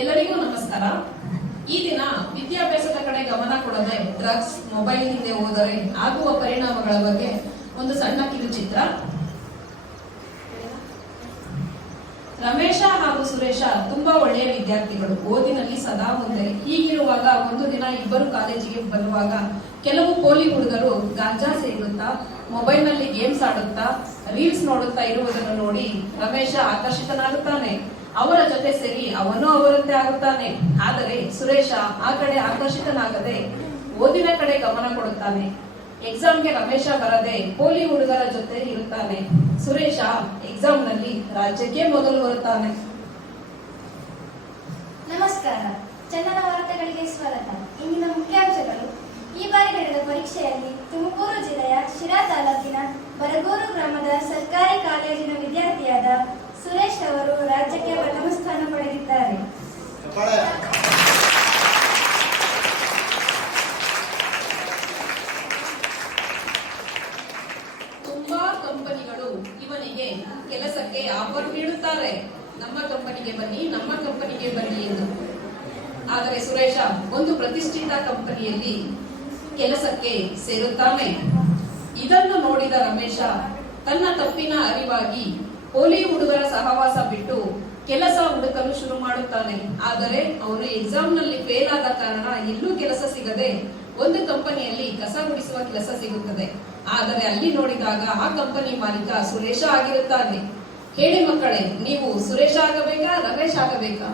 ಎಲ್ಲರಿಗೂ ನಮಸ್ಕಾರ. ಈ ದಿನ ವಿದ್ಯಾಭ್ಯಾಸದ ಕಡೆ ಗಮನ ಕೊಡದೆ ಡ್ರಗ್ಸ್, ಮೊಬೈಲ್ ಹಿಂದೆ ಹೋದರೆ ಆಗುವ ಪರಿಣಾಮಗಳ ಬಗ್ಗೆ ಒಂದು ಸಣ್ಣ ಕಿರುಚಿತ್ರ. ರಮೇಶ ಹಾಗೂ ಸುರೇಶ ತುಂಬಾ ಒಳ್ಳೆಯ ವಿದ್ಯಾರ್ಥಿಗಳು, ಓದಿನಲ್ಲಿ ಸದಾ ಮುಂದೆ. ಹೀಗಿರುವಾಗ ಒಂದು ದಿನ ಇಬ್ಬರು ಕಾಲೇಜಿಗೆ ಬರುವಾಗ ಕೆಲವು ಪೋಲಿ ಹುಡುಗರು ಗಾಂಜಾ ಸೇರುತ್ತಾ, ಮೊಬೈಲ್ ನಲ್ಲಿ ಗೇಮ್ಸ್ ಆಡುತ್ತಾ, ರೀಲ್ಸ್ ನೋಡುತ್ತಾ ಇರುವುದನ್ನು ನೋಡಿ ರಮೇಶ ಆಕರ್ಷಿತನಾಗುತ್ತಾನೆ. ಅವರ ಜೊತೆ ಸೇರಿ ಅವನು ಅವರಂತೆ ಆಗುತ್ತಾನೆ. ಆದರೆ ಸುರೇಶ ಆ ಕಡೆ ಆಕರ್ಷಿತನಾಗದೆ ಓದಿನ ಕಡೆ ಗಮನ ಕೊಡುತ್ತಾನೆ. ಎಕ್ಸಾಮ್ಗೆ ರಮೇಶ ಬರದೆ ಪೋಲಿ ಹುಡುಗರ ಜೊತೆ ಇರುತ್ತಾನೆ. ಸುರೇಶ ಎಕ್ಸಾಮ್ ನಲ್ಲಿ ರಾಜ್ಯಕ್ಕೆ ಮೊದಲು ಬರುತ್ತಾನೆ. ನಮಸ್ಕಾರ, ಚಂದನ ವಾರ್ತೆಗಳಿಗೆ ಸ್ವಾಗತ. ಇಂದಿನ ಮುಖ್ಯಾಂಶಗಳು. ಈ ಬಾರಿ ನಡೆದ ಪರೀಕ್ಷೆಯಲ್ಲಿ ತುಮಕೂರು ಜಿಲ್ಲೆಯ ಶಿರಾ ತಾಲೂಕಿನ ಬರಗೂರು ಗ್ರಾಮದ ಸರ್ಕಾರಿ ಕಾಲೇಜಿನ ವಿದ್ಯಾರ್ಥಿಯಾದ ಸುರೇಶ್ ಅವರು ರಾಜ್ಯಕ್ಕೆ ಪ್ರಥಮ ಸ್ಥಾನ ಪಡೆದಿದ್ದಾರೆ. ತುಂಬಾ ಕಂಪನಿಗಳು ಇವನಿಗೆ ಕೆಲಸಕ್ಕೆ ಆಫರ್ ನೀಡುತ್ತಾರೆ. ನಮ್ಮ ಕಂಪನಿಗೆ ಬನ್ನಿ ಎಂದು. ಆದರೆ ಸುರೇಶ ಒಂದು ಪ್ರತಿಷ್ಠಿತ ಕಂಪನಿಯಲ್ಲಿ ಕೆಲಸಕ್ಕೆ ಸೇರುತ್ತಾನೆ. ಇದನ್ನು ನೋಡಿದ ರಮೇಶ ತನ್ನ ತಪ್ಪಿನ ಅರಿವಾಗಿ ಪೋಲಿ ಹುಡುಗರ ಸಹವಾಸ ಬಿಟ್ಟು ಕೆಲಸ ಹುಡುಕಲು ಶುರು ಮಾಡುತ್ತಾನೆ. ಆದರೆ ಅವನು ಎಕ್ಸಾಮ್ ನಲ್ಲಿ ಫೇಲ್ ಆದ ಕಾರಣ ಎಲ್ಲೂ ಕೆಲಸ ಸಿಗದೆ ಒಂದು ಕಂಪನಿಯಲ್ಲಿ ಕಸ ಗುಡಿಸುವ ಕೆಲಸ ಸಿಗುತ್ತದೆ. ಆದರೆ ಅಲ್ಲಿ ನೋಡಿದಾಗ ಆ ಕಂಪನಿ ಮಾಲೀಕ ಸುರೇಶ ಆಗಿರುತ್ತಾನೆ. ಹೇಳಿ ಮಕ್ಕಳೇ, ನೀವು ಸುರೇಶ ಆಗಬೇಕಾ, ರಮೇಶ್ ಆಗಬೇಕಾ?